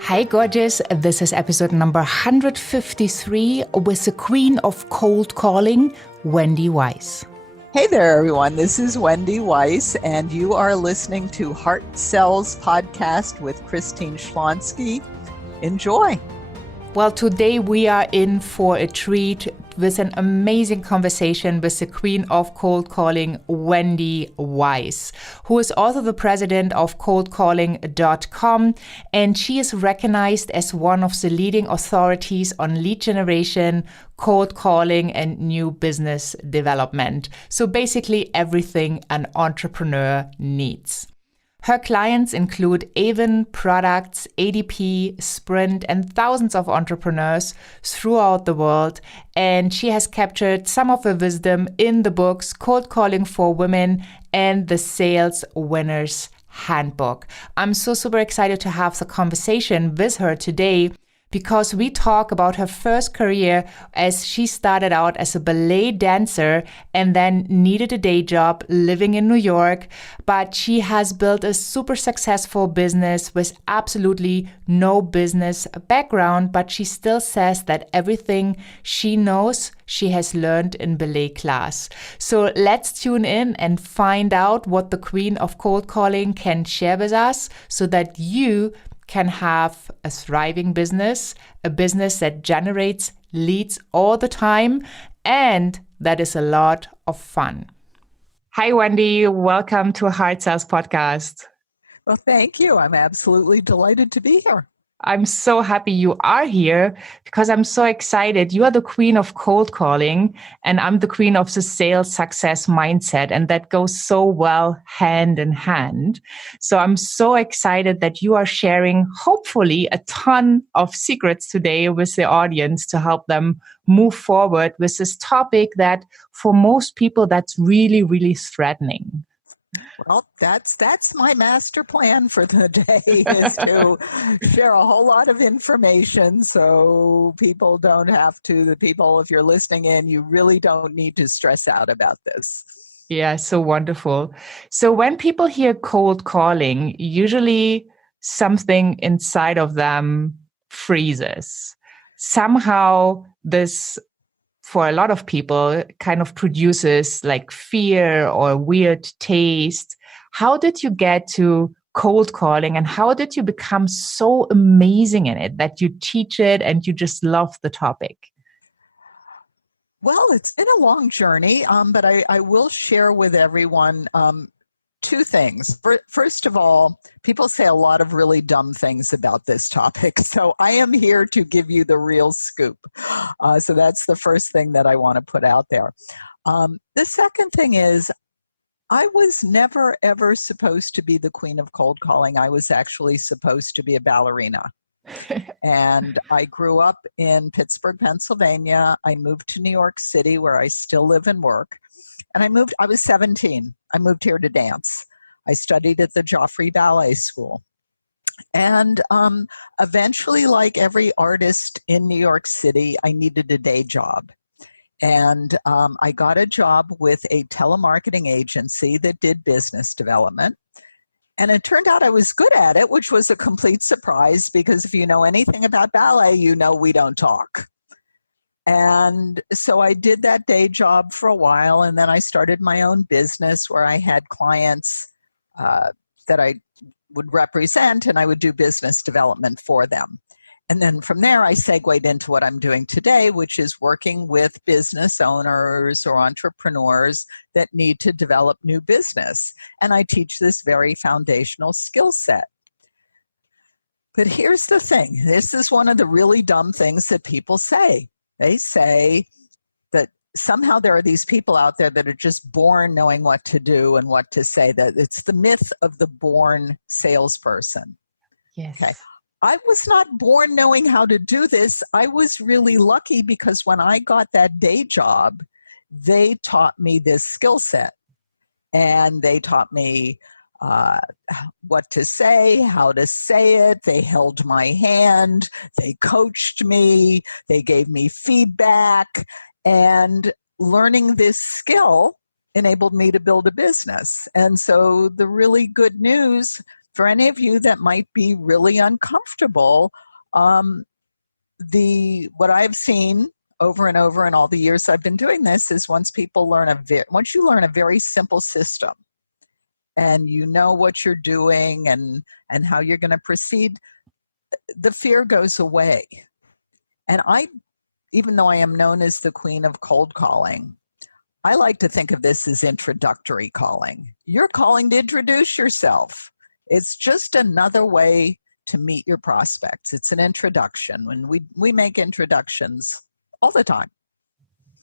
Hi, gorgeous. This is episode number 153 with the queen of cold calling, Wendy Weiss. Hey there, everyone. This is Wendy Weiss, and you are listening to Heart Sells Podcast with Christine Schlonski. Enjoy. Well, today we are in for a treat with an amazing conversation with the queen of cold calling, Wendy Weiss, who is also the president of coldcalling.com, and she is recognized as one of the leading authorities on lead generation, cold calling, and new business development. So basically everything an entrepreneur needs. Her clients include Avon Products, ADP, Sprint, and thousands of entrepreneurs throughout the world. And she has captured some of her wisdom in the books Cold Calling for Women and the Sales Winner's Handbook. I'm so super excited to have the conversation with her today, because we talk about her first career as she started out as a ballet dancer and then needed a day job living in New York. But she has built a super successful business with absolutely no business background, but she still says that everything she knows she has learned in ballet class. So let's tune in and find out what the queen of cold calling can share with us so that you can have a thriving business, a business that generates leads all the time, and that is a lot of fun. Hi, Wendy. Welcome to Heart Sells Podcast. Well, thank you. I'm absolutely delighted to be here. I'm so happy you are here because I'm so excited. You are the queen of cold calling and I'm the queen of the sales success mindset. And that goes so well hand in hand. So I'm so excited that you are sharing, hopefully, a ton of secrets today with the audience to help them move forward with this topic that for most people, that's really, really threatening. Well, that's my master plan for the day, is to share a whole lot of information so people don't have to, the people, if you're listening in, you really don't need to stress out about this. Yeah, so wonderful. So when people hear cold calling, usually something inside of them freezes. Somehow this, for a lot of people, kind of produces like fear or weird taste. How did you get to cold calling and how did you become so amazing in it that you teach it and you just love the topic? Well, it's been a long journey, but I will share with everyone two things. First of all, people say a lot of really dumb things about this topic, so I am here to give you the real scoop. So that's the first thing that I want to put out there. The second thing is, I was never, ever supposed to be the queen of cold calling. I was actually supposed to be a ballerina. And I grew up in Pittsburgh, Pennsylvania. I moved to New York City, where I still live and work. And I was 17. I moved here to dance. I studied at the Joffrey Ballet School. And eventually, like every artist in New York City, I needed a day job. And I got a job with a telemarketing agency that did business development. And it turned out I was good at it, which was a complete surprise, because if you know anything about ballet, you know we don't talk. And so I did that day job for a while, and then I started my own business where I had clients that I would represent, and I would do business development for them. And then from there, I segued into what I'm doing today, which is working with business owners or entrepreneurs that need to develop new business. And I teach this very foundational skill set. But here's the thing. This is one of the really dumb things that people say. They say that somehow there are these people out there that are just born knowing what to do and what to say, that it's the myth of the born salesperson. Yes. Okay. I was not born knowing how to do this. I was really lucky because when I got that day job, they taught me this skill set. And they taught me what to say, how to say it. They held my hand. They coached me. They gave me feedback. And learning this skill enabled me to build a business. And so the really good news for any of you that might be really uncomfortable, what I've seen over and over in all the years I've been doing this is once you learn a very simple system and you know what you're doing and how you're going to proceed, the fear goes away. And even though I am known as the queen of cold calling, I like to think of this as introductory calling. You're calling to introduce yourself. It's just another way to meet your prospects. It's an introduction. When we make introductions all the time.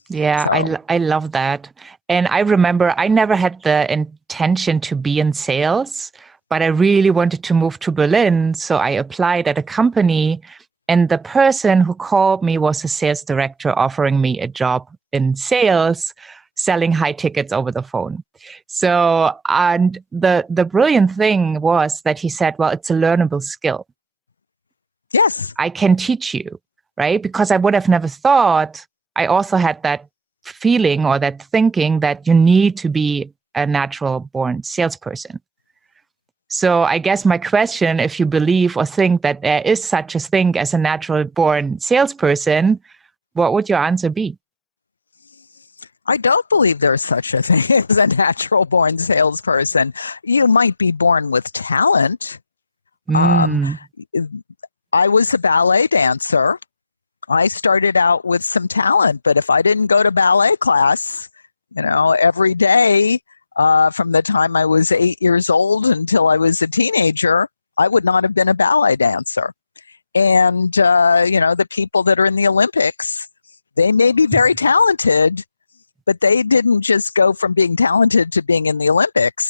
Yeah, I love that. And I remember I never had the intention to be in sales, but I really wanted to move to Berlin. So I applied at a company, and the person who called me was a sales director offering me a job in sales, selling high tickets over the phone. So, and the brilliant thing was that he said, well, it's a learnable skill. Yes. I can teach you, right? Because I would have never thought. I also had that feeling or that thinking that you need to be a natural born salesperson. So I guess my question, if you believe or think that there is such a thing as a natural born salesperson, what would your answer be? I don't believe there's such a thing as a natural born salesperson. You might be born with talent. I was a ballet dancer. I started out with some talent, but if I didn't go to ballet class, every day from the time I was 8 years old until I was a teenager, I would not have been a ballet dancer. And, the people that are in the Olympics, they may be very talented, but they didn't just go from being talented to being in the Olympics.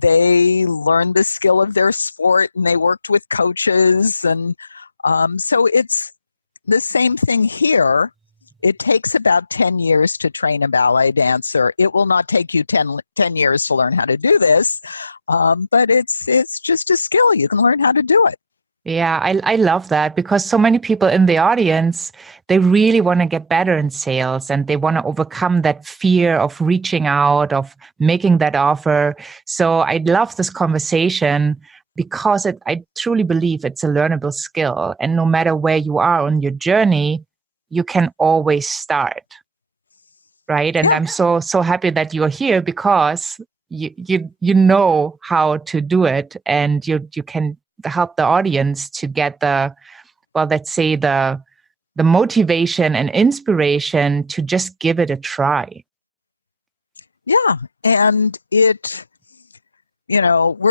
They learned the skill of their sport and they worked with coaches. And so it's the same thing here. It takes about 10 years to train a ballet dancer. It will not take you 10 years to learn how to do this, but it's just a skill. You can learn how to do it. Yeah, I love that, because so many people in the audience, they really want to get better in sales and they want to overcome that fear of reaching out, of making that offer. So I love this conversation because I truly believe it's a learnable skill. And no matter where you are on your journey, you can always start. Right. And I'm so happy that you're here because you know how to do it, and you can help the audience to get the motivation and inspiration to just give it a try. Yeah. And we're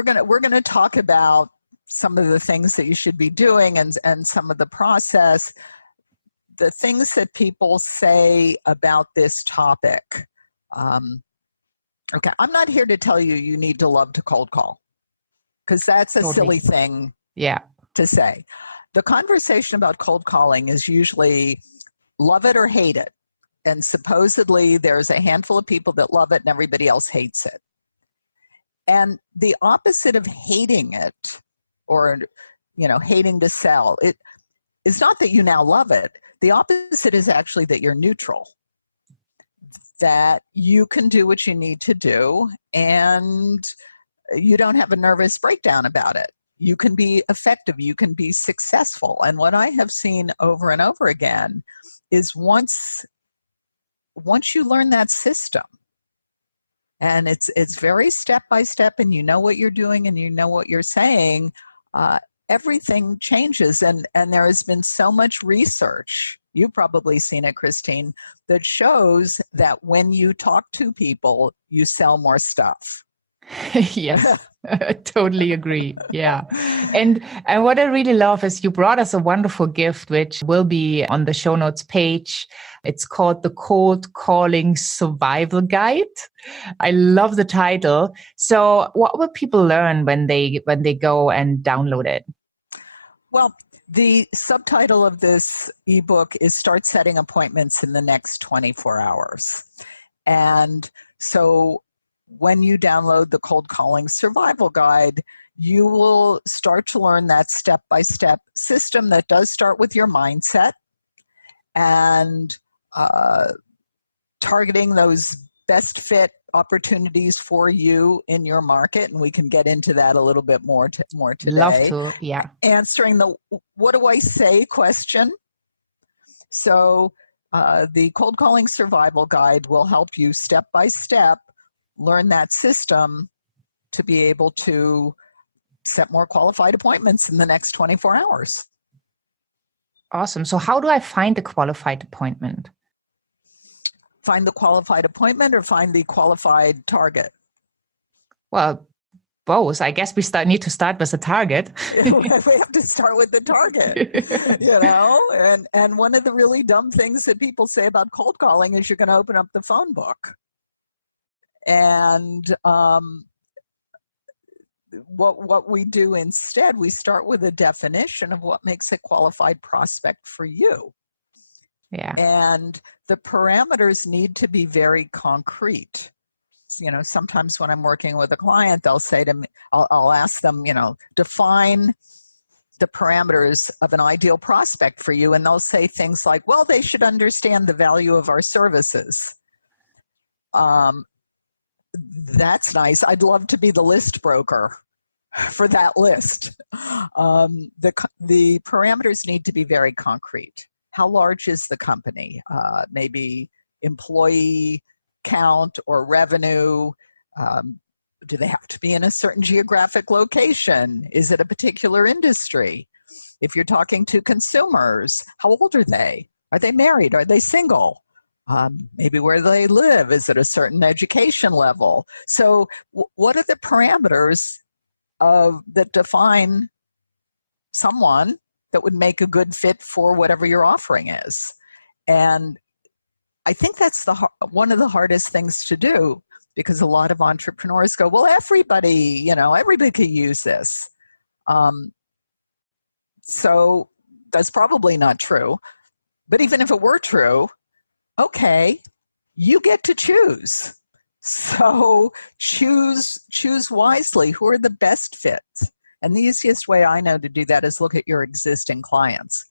going to talk about some of the things that you should be doing and some of the process, the things that people say about this topic. Okay. I'm not here to tell you need to love to cold call, because that's a silly thing to say. The conversation about cold calling is usually love it or hate it. And supposedly there's a handful of people that love it and everybody else hates it. And the opposite of hating it, or, hating to sell, it is not that you now love it. The opposite is actually that you're neutral, that you can do what you need to do and you don't have a nervous breakdown about it. You can be effective. You can be successful. And what I have seen over and over again is once you learn that system, and it's very step by step, and you know what you're doing and you know what you're saying, everything changes. And there has been so much research, you've probably seen it, Christine, that shows that when you talk to people, you sell more stuff. Yes, I totally agree. Yeah. And what I really love is you brought us a wonderful gift, which will be on the show notes page. It's called the Cold Calling Survival Guide. I love the title. So what will people learn when they go and download it? Well, the subtitle of this ebook is Start Setting Appointments in the Next 24 Hours. And so when you download the Cold Calling Survival Guide, you will start to learn that step-by-step system that does start with your mindset and targeting those best fit opportunities for you in your market, and we can get into that a little bit more today. Love to, yeah. Answering the what do I say question. So the Cold Calling Survival Guide will help you step by step learn that system to be able to set more qualified appointments in the next 24 hours. Awesome. So how do I find the qualified appointment? Find the qualified appointment or find the qualified target? Well, both. I guess we need to start with the target. We have to start with the target, you know? And one of the really dumb things that people say about cold calling is you're going to open up the phone book. And what we do instead, we start with a definition of what makes a qualified prospect for you. Yeah. And the parameters need to be very concrete. You know, sometimes when I'm working with a client, they'll say to me, I'll ask them, you know, define the parameters of an ideal prospect for you. And they'll say things like, well, they should understand the value of our services. That's nice. I'd love to be the list broker for that list. The parameters need to be very concrete. How large is the company? Maybe employee count or revenue? Do they have to be in a certain geographic location? Is it a particular industry? If you're talking to consumers, how old are they? Are they married? Are they single? Maybe where they live. Is it a certain education level? So what are the parameters that define someone that would make a good fit for whatever your offering is? And I think that's one of the hardest things to do, because a lot of entrepreneurs go, well, everybody can use this. So that's probably not true. But even if it were true, okay, you get to choose. So choose wisely. Who are the best fits? And the easiest way I know to do that is look at your existing clients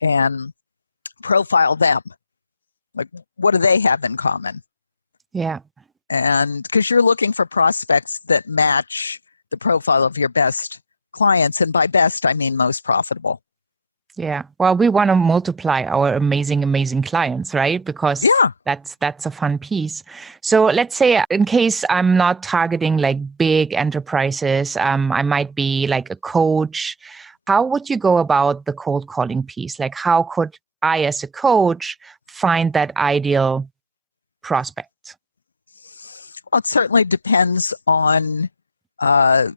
and profile them. Like, what do they have in common? Yeah. And because you're looking for prospects that match the profile of your best clients. And by best, I mean most profitable. Yeah. Well, we want to multiply our amazing clients, right? Because that's a fun piece. So let's say in case I'm not targeting like big enterprises, I might be like a coach. How would you go about the cold calling piece? Like, how could I, as a coach, find that ideal prospect? Well, it certainly depends on the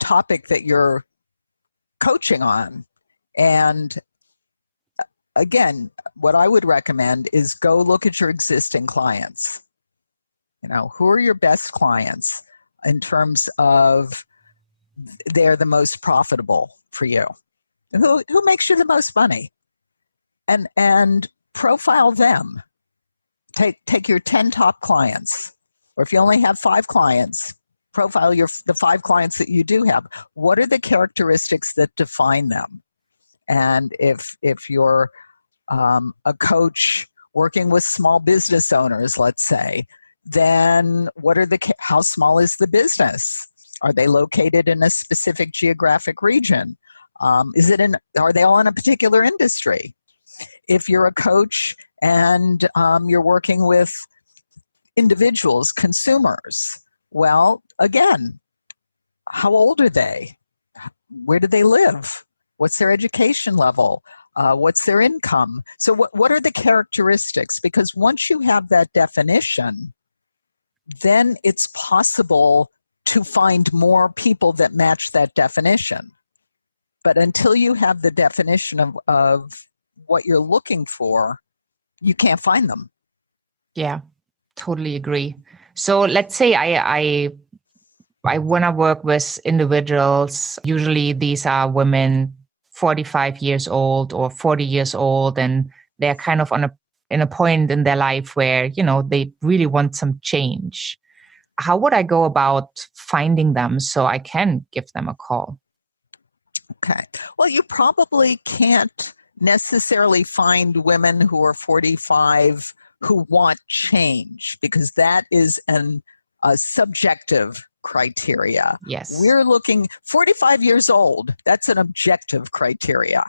topic that you're coaching on. And again, what I would recommend is go look at your existing clients. You know, who are your best clients in terms of they're the most profitable for you? Who makes you the most money? And profile them. Take your 10 top clients, or if you only have 5 clients, profile the 5 clients that you do have. What are the characteristics that define them? And if you're a coach working with small business owners, let's say, then how small is the business? Are they located in a specific geographic region? Are they all in a particular industry? If you're a coach and you're working with individuals, consumers, well, again, how old are they? Where do they live? What's their education level? What's their income? So what are the characteristics? Because once you have that definition, then it's possible to find more people that match that definition. But until you have the definition of what you're looking for, you can't find them. Yeah, totally agree. So let's say I want to work with individuals. Usually these are women 45 years old or 40 years old, and they're kind of in a point in their life where, you know, they really want some change. How would I go about finding them so I can give them a call? Okay. Well, you probably can't necessarily find women who are 45 who want change, because that is an subjective criteria. Yes. We're looking 45 years old. That's an objective criteria.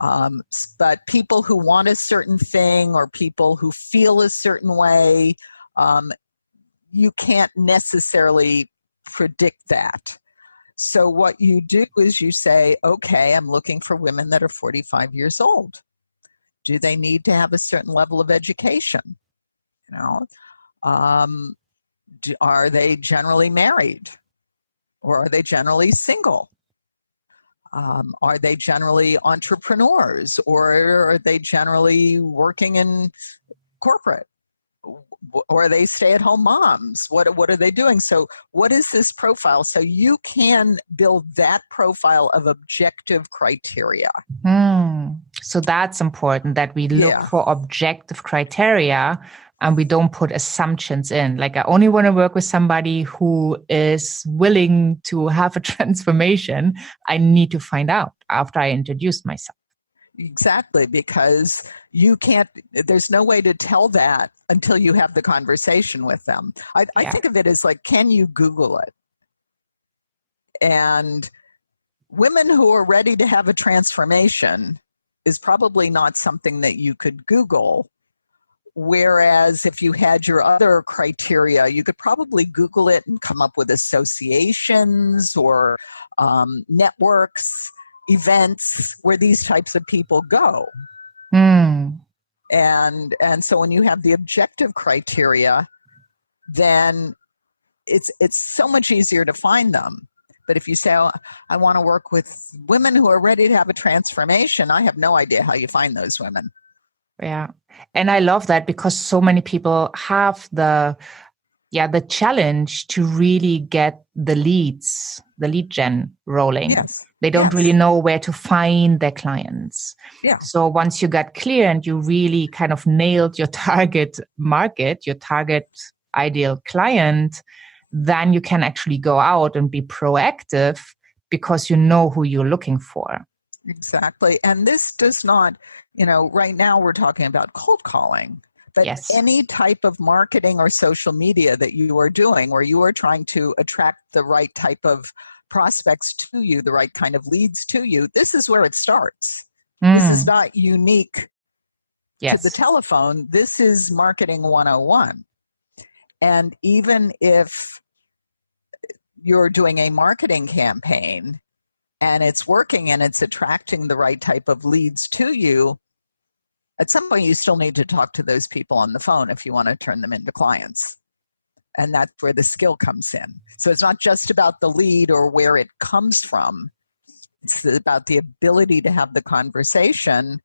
But people who want a certain thing or people who feel a certain way, you can't necessarily predict that. So what you do is you say, okay, I'm looking for women that are 45 years old. Do they need to have a certain level of education? You know, are they generally married? Or are they generally single? Are they generally entrepreneurs? Or are they generally working in corporate? Or are they stay-at-home moms? What are they doing? So what is this profile? So you can build that profile of objective criteria. So that's important, that we look Yeah. for objective criteria and we don't put assumptions in. Like, I only want to work with somebody who is willing to have a transformation. I need to find out after I introduce myself. Exactly, because you can't, there's no way to tell that until you have the conversation with them. I think of it as like, can you Google it? And women who are ready to have a transformation is probably not something that you could Google. Whereas if you had your other criteria, you could probably Google it and come up with associations or networks, events where these types of people go. And so when you have the objective criteria, then it's so much easier to find them. But if you say, oh, I want to work with women who are ready to have a transformation, I have no idea how you find those women. Yeah. And I love that, because so many people have the challenge to really get the lead gen rolling. Yes. They don't really know where to find their clients. Yeah. So once you got clear and you really kind of nailed your target market, your target ideal client, then you can actually go out and be proactive because you know who you're looking for. Exactly. And this does not, right now we're talking about cold calling. But yes, any type of marketing or social media that you are doing where you are trying to attract the right type of prospects to you, the right kind of leads to you, this is where it starts. This is not unique to the telephone. This is marketing 101. And even if you're doing a marketing campaign and it's working and it's attracting the right type of leads to you, at some point you still need to talk to those people on the phone if you want to turn them into clients. And that's where the skill comes in. So it's not just about the lead or where it comes from. It's about the ability to have the conversation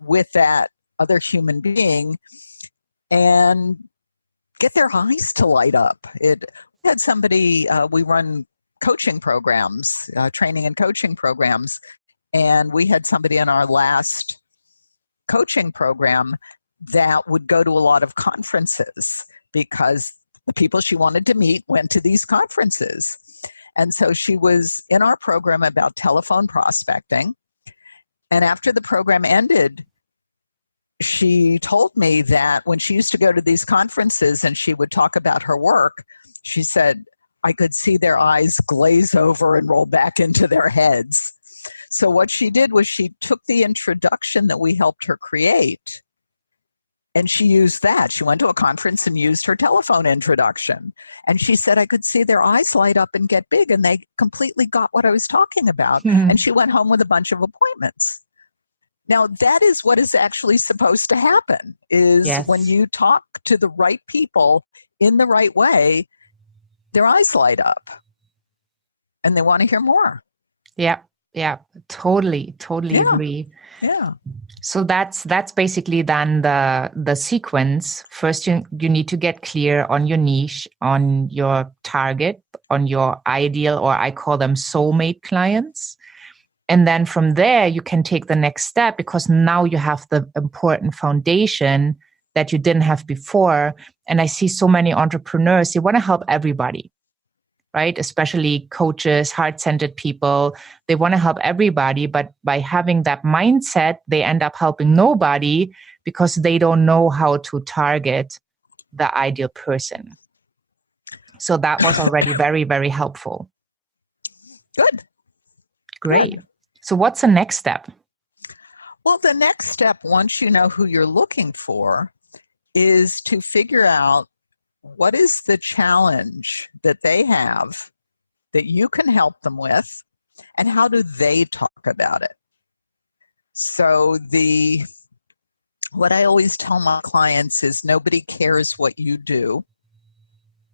with that other human being and get their eyes to light up. We had somebody, we run coaching programs, training and coaching programs, and we had somebody in our last coaching program that would go to a lot of conferences because the people she wanted to meet went to these conferences. And so she was in our program about telephone prospecting. And after the program ended, she told me that when she used to go to these conferences and she would talk about her work, she said, I could see their eyes glaze over and roll back into their heads. So what she did was she took the introduction that we helped her create and she used that. She went to a conference and used her telephone introduction. And she said, I could see their eyes light up and get big and they completely got what I was talking about. And she went home with a bunch of appointments. Now, that is what is actually supposed to happen, is when you talk to the right people in the right way, their eyes light up and they want to hear more. Yeah, totally agree. Yeah. So that's basically then the sequence. First, you need to get clear on your niche, on your target, on your ideal, or I call them soulmate clients. And then from there, you can take the next step because now you have the important foundation that you didn't have before. And I see so many entrepreneurs, they want to help everybody, right? Especially coaches, heart-centered people. They want to help everybody, but by having that mindset, they end up helping nobody because they don't know how to target the ideal person. So that was already very, very helpful. Good. Great. Good. So what's the next step? Well, the next step, once you know who you're looking for, is to figure out what is the challenge that they have that you can help them with, and how do they talk about it? So what I always tell my clients is nobody cares what you do.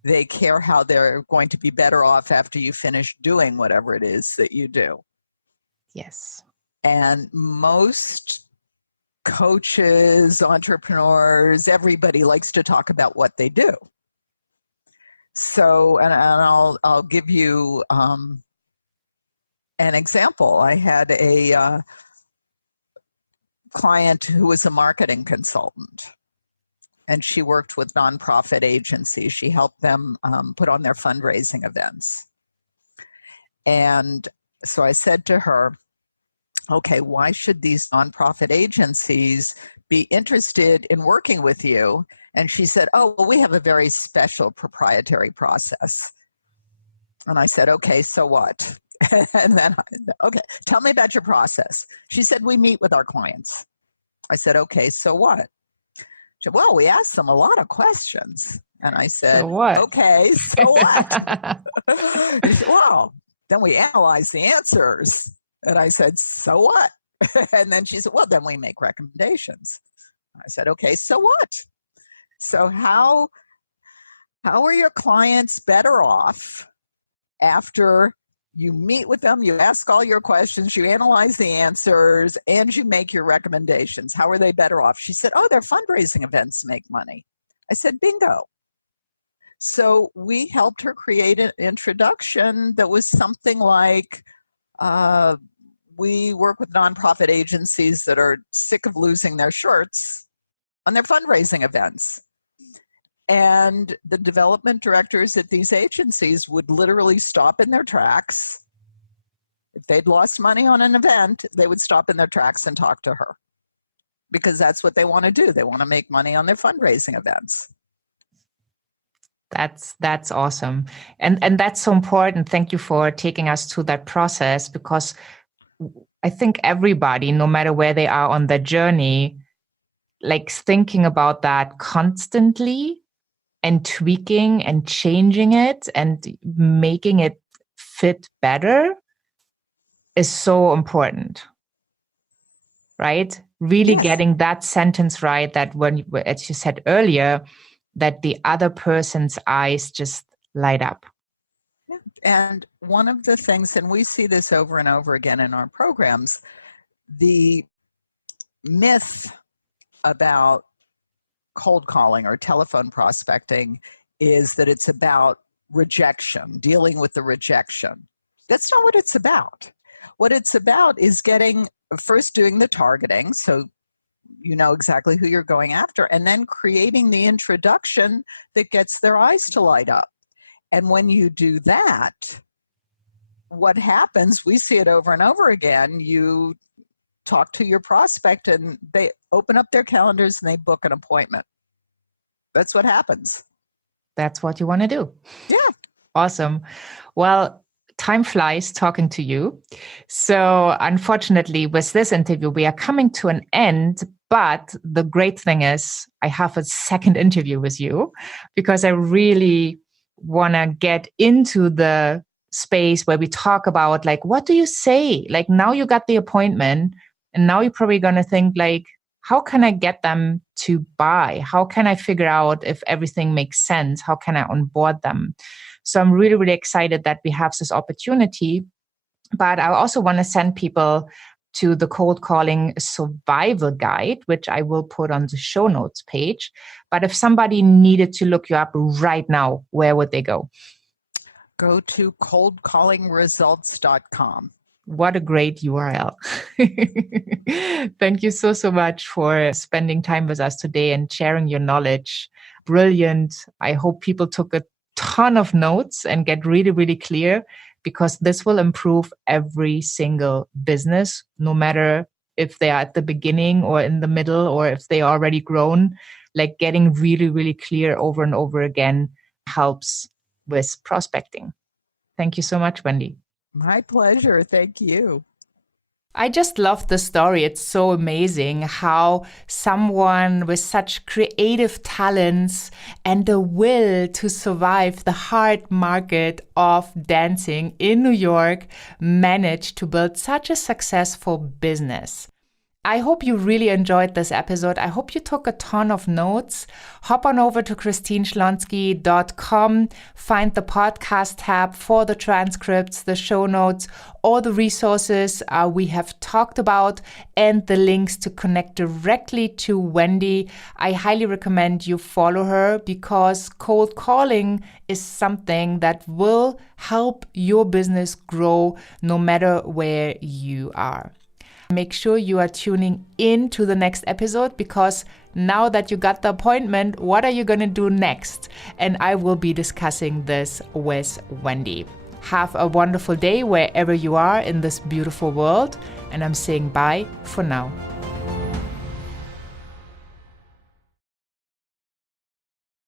They care how they're going to be better off after you finish doing whatever it is that you do. Yes. And most coaches, entrepreneurs, everybody likes to talk about what they do. So, and I'll give you an example. I had a client who was a marketing consultant, and she worked with nonprofit agencies. She helped them put on their fundraising events. And so I said to her, okay, why should these nonprofit agencies be interested in working with you? And she said, oh, well, we have a very special proprietary process. And I said, okay, so what? And then, okay, tell me about your process. She said, we meet with our clients. I said, okay, so what? She said, well, we asked them a lot of questions. And I said, so what? Okay, so what? She said, well, then we analyze the answers. And I said, so what? And then she said, well, then we make recommendations. I said, okay, so what? So how are your clients better off after you meet with them, you ask all your questions, you analyze the answers, and you make your recommendations? How are they better off? She said, oh, their fundraising events make money. I said, bingo. So we helped her create an introduction that was something like, we work with nonprofit agencies that are sick of losing their shirts on their fundraising events. And the development directors at these agencies would literally stop in their tracks. If they'd lost money on an event, they would stop in their tracks and talk to her, because that's what they want to do. They want to make money on their fundraising events. That's awesome. And that's so important. Thank you for taking us through that process, because I think everybody, no matter where they are on their journey, like thinking about that constantly and tweaking and changing it and making it fit better is so important, right? Really Yes. getting that sentence right, that when, as you said earlier, that the other person's eyes just light up. Yeah. And one of the things, and we see this over and over again in our programs, the myth about cold calling or telephone prospecting is that it's about rejection, dealing with the rejection. That's not what it's about. What it's about is first doing the targeting, so you know exactly who you're going after, and then creating the introduction that gets their eyes to light up. And when you do that, what happens, we see it over and over again, you talk to your prospect and they open up their calendars and they book an appointment. That's what happens. That's what you want to do. Yeah. Awesome. Well, time flies talking to you. So unfortunately, with this interview, we are coming to an end. But the great thing is I have a second interview with you, because I really want to get into the space where we talk about, like, what do you say? Like, now you got the appointment, and now you're probably going to think, like, how can I get them to buy? How can I figure out if everything makes sense? How can I onboard them? So I'm really, really excited that we have this opportunity. But I also want to send people to the Cold Calling Survival Guide, which I will put on the show notes page. But if somebody needed to look you up right now, where would they go? Go to coldcallingresults.com. What a great URL. Thank you so, so much for spending time with us today and sharing your knowledge. Brilliant. I hope people took a ton of notes and get really, really clear, because this will improve every single business, no matter if they are at the beginning or in the middle, or if they are already grown. Like, getting really, really clear over and over again helps with prospecting. Thank you so much, Wendy. My pleasure. Thank you. I just love the story. It's so amazing how someone with such creative talents and the will to survive the hard market of dancing in New York managed to build such a successful business. I hope you really enjoyed this episode. I hope you took a ton of notes. Hop on over to christineschlonski.com, find the podcast tab for the transcripts, the show notes, all the resources we have talked about, and the links to connect directly to Wendy. I highly recommend you follow her because cold calling is something that will help your business grow no matter where you are. Make sure you are tuning in to the next episode because now that you got the appointment, what are you going to do next? And I will be discussing this with Wendy. Have a wonderful day wherever you are in this beautiful world. And I'm saying bye for now.